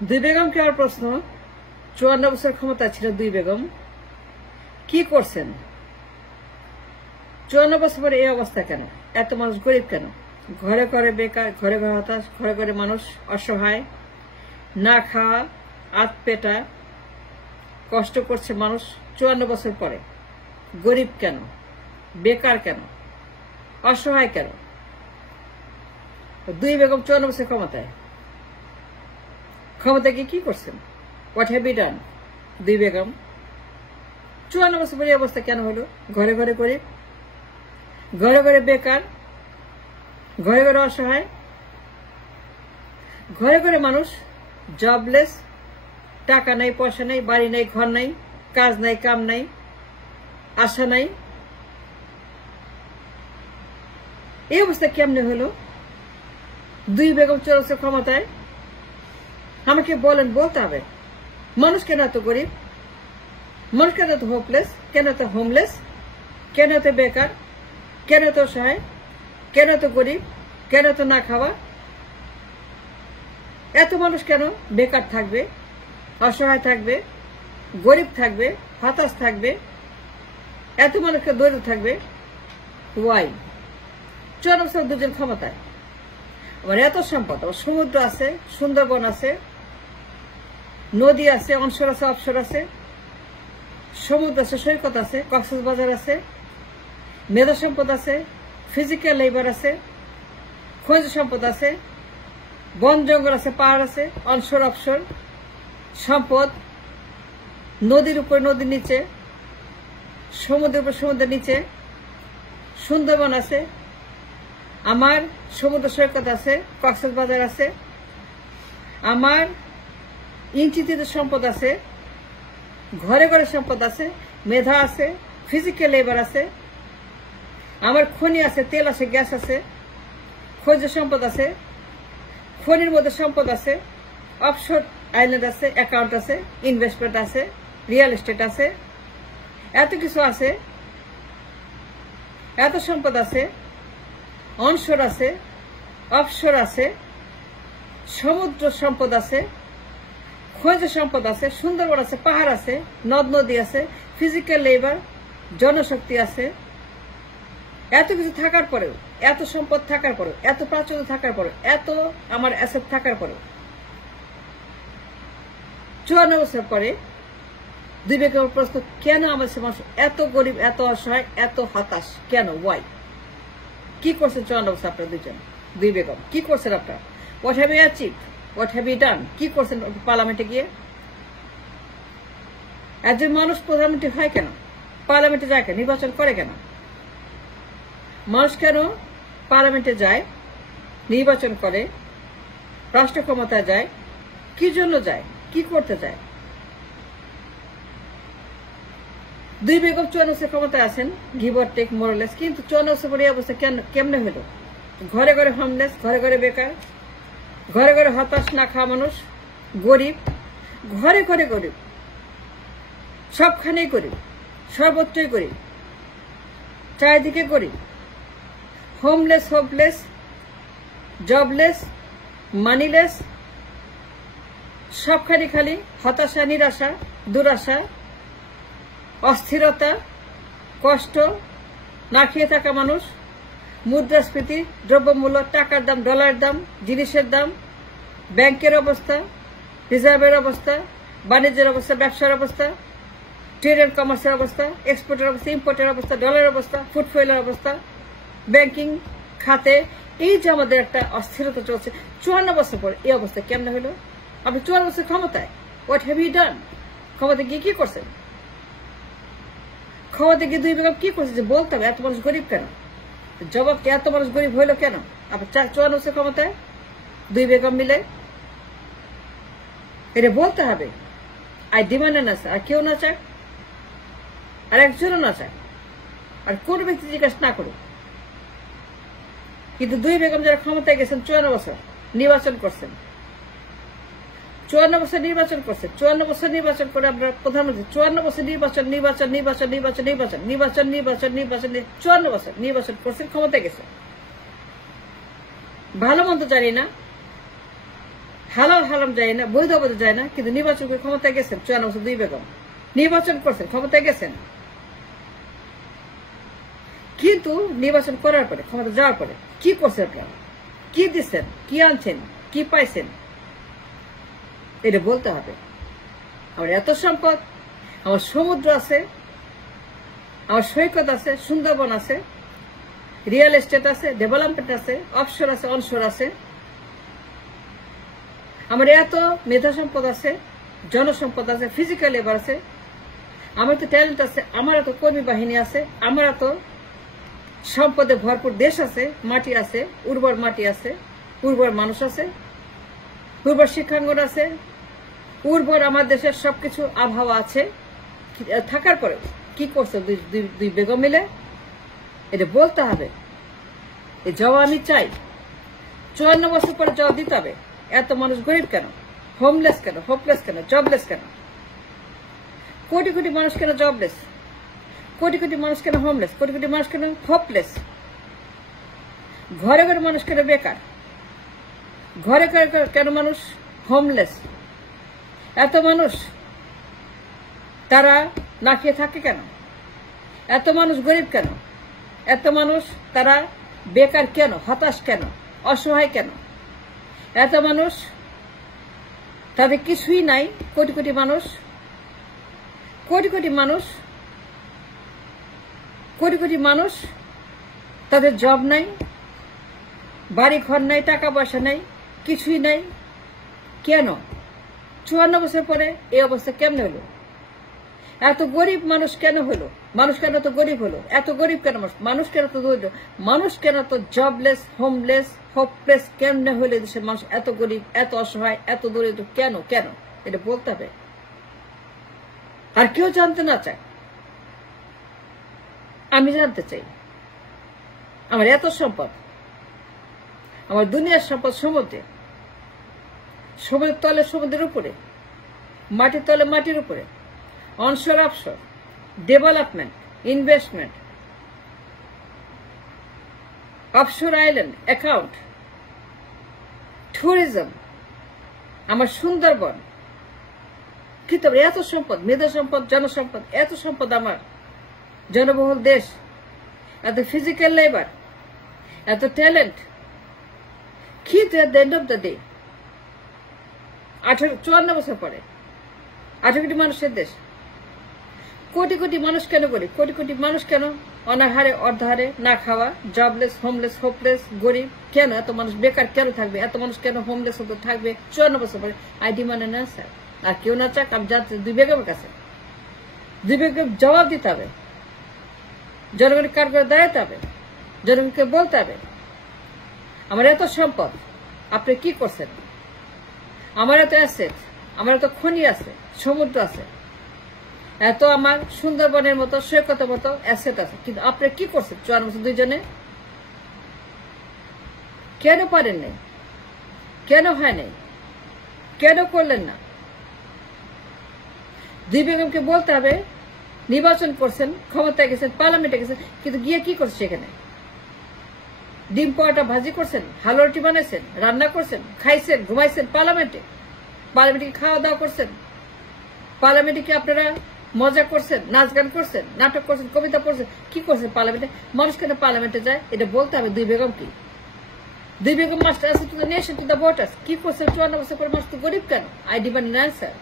দুই বেগমকে আর প্রশ্ন, 54 বছর ক্ষমতা ছিল দুই বেগম, কি করছেন? 54 বছর পরে এই অবস্থা কেন? এত মানুষ গরিব কেন? ঘরে ঘরে বেকার, ঘরে ঘরে হতাশ, ঘরে ঘরে মানুষ অসহায়, না খাওয়া, আধ পেটা, কষ্ট করছে মানুষ 54 বছর পরে। গরিব কেন? বেকার কেন? অসহায় কেন? দুই বেগম 54 বছর ক্ষমতায় গিয়ে কি করছেন? What have you done? দুই বেগম 54 বছর পরে অবস্থা কেন হলো? ঘরে ঘরে গরিব, ঘরে ঘরে বেকার, ঘরে ঘরে অসহায়, ঘরে ঘরে মানুষ জবলেস, টাকা নাই, পয়সা নাই, বাড়ি নাই, ঘর নাই, কাজ নাই, কাম নাই, আশা নাই। এই অবস্থা কেমনে হলো? দুই বেগম 54 বছর ক্ষমতায়। আমাকে বলেন, বলতে হবে মানুষ কেন এত গরিব, মানুষ কেন এত হোপলেস, কেন এত হোমলেস, কেন এত বেকার, কেন এত অসহায়, কেন এত গরিব, কেন এত না খাওয়া? এত মানুষ কেন বেকার থাকবে, অসহায় থাকবে, গরিব থাকবে, হতাশ থাকবে, এত মানুষকে দরিদ্র থাকবে? ওয়াই? 54 বছর দুজন ক্ষমতায়, আবার এত সম্পদ, সমুদ্র আছে, সুন্দরবন আছে, নদী আছে, অনশর আছে, অবসর আছে, সমুদ্র আছে, সৈকত আছে, কক্সবাজার আছে, মেধা সম্পদ আছে, ফিজিক্যাল লেবার আছে, খনিজ সম্পদ আছে, বন জঙ্গল আছে, পাহাড় আছে, অনশর অবসর সম্পদ, নদীর উপর, নদীর নিচে, সমুদ্রের উপর, সমুদ্রের নিচে, সুন্দরবন আছে, আমার সমুদ্র সৈকত আছে, কক্সবাজার আছে, আমার ইঞ্চিতে সম্পদ আছে, ঘরে ঘরে সম্পদ আছে, মেধা আছে, ফিজিক্যাল লেবার আছে, আমার খনি আছে, তেল আছে, গ্যাস আছে, খনিজ সম্পদ আছে, খনির মধ্যে সম্পদ আছে, অফশোর আইল্যান্ড আছে, অ্যাকাউন্ট আছে, ইনভেস্টমেন্ট আছে, রিয়েল এস্টেট আছে, এত কিছু আছে, এত সম্পদ আছে, অনশোর আছে, অফশোর আছে, সমুদ্র সম্পদ আছে, খনিজ সম্পদ আছে, সুন্দরবন আছে, পাহাড় আছে, নদ নদী আছে, ফিজিক্যাল লেবার, জনশক্তি আছে। এত কিছু থাকার পরেও, এত সম্পদ থাকার পরেও, এত প্রাচুর্য থাকার পরেও, এত আমার অ্যাসেট থাকার পরেও 54 বছর পরে দুই বেগম প্রশ্ন, কেন আমাদের মানুষ এত গরিব, এত অসহায়, এত হতাশ কেন? ওয়াই? কি করছেন 54 বছর আপনারা দুই বেগম? কি করছেন আপনারা? What have you achieve? What have you done? কি করছেন পার্লামেন্টে গিয়ে? একজন মানুষ প্রধানমন্ত্রী হয় কেন? পার্লামেন্টে যায় কেন? নির্বাচন করে কেন? মানুষ কেন পার্লামেন্টে যায়, নির্বাচন করে, রাষ্ট্র ক্ষমতায় যায়? কি জন্য যায়? কি করতে যায়? দুই বেগম 54 বছর ক্ষমতায় আছেন, গিভ অর টেক মোরলেস, কিন্তু 54 বছর পরে অবস্থা কেমনে হলো? ঘরে ঘরে হোমলেস, ঘরে ঘরে বেকার, ঘরে ঘরে হতাশ, না খাওয়া মানুষ, গরিব, ঘরে ঘরে গরিব, সবখানেই গরিব, সর্বত্রই গরিব, চারিদিকে গরিব, হোমলেস, হোপলেস, জবলেস, মানিলেস, সবখানে খালি হতাশা, নিরাশা, দুরাশা, অস্থিরতা, কষ্ট, না খেয়ে থাকা মানুষ, মুদ্রাস্ফীতি, দ্রব্যমূল্য, টাকার দাম, ডলারের দাম, জিনিসের দাম, ব্যাংকের অবস্থা, রিজার্ভের অবস্থা, বাণিজ্যের অবস্থা, ব্যবসার অবস্থা, ট্রেড অ্যান্ড কমার্সের অবস্থা, এক্সপোর্টের অবস্থা, ইম্পোর্টের অবস্থা, ডলারের অবস্থা, ফুটফয়েলের অবস্থা, ব্যাংকিং খাতে, এই যে আমাদের একটা অস্থিরতা চলছে 54 বছর পর, এই অবস্থা কেমনে হলো? আপনি 54 বছর ক্ষমতায়, হোয়াট হ্যাভ ইউ ডান? ক্ষমতা গিয়ে কি করছেন? ক্ষমতা গিয়ে দুই বেগম কি করছে যে বলতে হবে এত মানুষ গরিব কেন? জবাবটা, এত মানুষ গরিব হইলো কেন? আপনি 54 বছর ক্ষমতায় দুই বেগম মিলে এটা বলতে হবে। আই ডিমান্ড না চায়, আর কেউ না চায়, আর একজনও না চায়, আর কোন ব্যক্তি জিজ্ঞাসা না করুক। কিন্তু দুই বেগম যারা ক্ষমতায় গেছেন 54 বছর নির্বাচন করছেন, 54 বছর নির্বাচন করছে, 54 বছর নির্বাচন করে আপনার প্রধানমন্ত্রী, 54 বছর নির্বাচন 54 বছর নির্বাচন করছেন, ক্ষমতায় গেছে। ভালো মন্দ জানি না, হালাল হারাম যায় না, বৈধ অবৈধ যায় না, কিন্তু নির্বাচন করে ক্ষমতায় গেছেন 54 বছর 2 বেগম নির্বাচন করছেন, ক্ষমতায় গেছেন। কিন্তু নির্বাচন করার পরে, ক্ষমতা যাওয়ার পরে কি করছেন আপনারা? কি দিচ্ছেন, কি আনছেন, কি পাইছেন, এটা বলতে হবে। আমার এত সম্পদ, আমার সমুদ্র আছে, আমার সৈকত আছে, সুন্দরবন আছে, রিয়েল এস্টেট আছে, ডেভেলপমেন্ট আছে, অফশোর আছে, অনশোর আছে, আমার এত মেধা সম্পদ আছে, জনসম্পদ আছে, ফিজিক্যাল লেবার আছে, আমার তো ট্যালেন্ট আছে, আমার এত কর্মী বাহিনী আছে, আমার এত সম্পদে ভরপুর দেশ আছে, মাটি আছে, উর্বর মাটি আছে, উর্বর মানুষ আছে, উর্বর শিক্ষাঙ্গন আছে, উর্বর আমার দেশের সবকিছু আবহাওয়া আছে। থাকার পরে কি করছে দুই বেগম মিলে? এটা বলতে হবে। এই জবাব আমি চাই। 54 বছর পরে জবাব দিতে হবে। এত মানুষ গরিব কেন, হোমলেস কেন, হোপলেস কেন, জবলেস কেন? কোটি কোটি মানুষ কেন জবলেস, কোটি কোটি মানুষ কেন হোমলেস, কোটি কোটি মানুষ কেন হোপলেস? ঘরে ঘরে মানুষ কেন বেকার, ঘরে ঘরে কেন মানুষ হোমলেস? এত মানুষ তারা না খেয়ে থাকে কেন? এত মানুষ গরিব কেন? এত মানুষ তারা বেকার কেন, হতাশ কেন, অসহায় কেন? এত মানুষ তাদের কিছুই নাই। কোটি কোটি মানুষ, কোটি কোটি মানুষ, কোটি কোটি মানুষ তাদের জব নাই, বাড়ি ঘর নাই, টাকা পয়সা নাই, কিছুই নাই। কেন? 54 বছর পরে এই অবস্থা কেমনে হলো? এত গরিব মানুষ কেন হলো? মানুষ কেন তো গরিব হলো? এত গরিব কেন মানুষ কেন তো দরিদ্র? মানুষ কেন তো জবলেস, হোমলেস, হোপলেস কেমনে হলে দেশের মানুষ এত গরিব, এত অসহায়, এত দরিদ্র কেন? কেন? এটা বলতে হবে। আর কেউ জানতে না চায়, আমি জানতে চাই। আমার এত সম্পদ, আমার দুনিয়ার সম্পদ সমুদ্রে, সমুদ্রের তলে সমুদ্রের উপরে, মাটির তলে মাটির উপরে, অনশোর offshore, development, investment, offshore island, account, tourism, আমার সুন্দরবন। কিন্তু এত সম্পদ, মেধা সম্পদ, জনসম্পদ, এত সম্পদ, আমার জনবহুল দেশ, এত ফিজিক্যাল লেবার, এত ট্যালেন্ট। কিন্তু at the end of the day 54 বছর পরে 18 কোটি মানুষের দেশ, কোটি কোটি মানুষ কেন গরিব? কোটি কোটি মানুষ কেন অনাহারে, অর্ধাহারে, না খাওয়া, জবলেস, হোমলেস, হোপলেস, গরিব কেন? এত মানুষ বেকার কেন থাকবে? এত মানুষ কেন হোমলেস হতে থাকবে 54 বছর পরে? I demand an answer. আর কেউ না চাক, আমি জানতে দুই বেগমের কাছে, দুই বেগম জবাব দিতে হবে। জনগণের কার করে দাঁড়াতে হবে, জনগণকে বলতে হবে আমার এত সম্পদ, আপনি কি করছেন? আমার এত অ্যাসেট, আমার এত খনি আছে, সমুদ্র আছে, এত আমার সুন্দরবনের মতো, সৈকতের মতো অ্যাসেট আছে, কিন্তু আপনি কি করছেন 54 বছর দুইজনে? কেন পারেন নাই? কেন হয় নাই? কেন করলেন না? দুই বেগমকে বলতে হবে, নির্বাচন করছেন, ক্ষমতায় গেছেন, পার্লামেন্টে গেছেন, কিন্তু গিয়ে কি করছে? সেখানে ডিম পরোটা ভাজি করছেন, হালুয়া রুটি বানাইছেন, রান্না করছেন, খাইছেন, ঘুমাইছেন পার্লামেন্টে। পার্লামেন্টে কি খাওয়া দাওয়া করছেন? পার্লামেন্টে কি আপনারা মজা করছেন, নাচ গান করছেন, নাটক করছেন, কবিতা পড়ছেন? কি করছেন পার্লামেন্টে? মানুষ কেন পার্লামেন্টে যায়? এটা বলতে হবে দুই বেগম। কি দুই বেগম মাস্টার আছে to the nation, to the voters? কি করছে 54 বছর পরে মানুষ তো গরিব কেন? I demand an answer.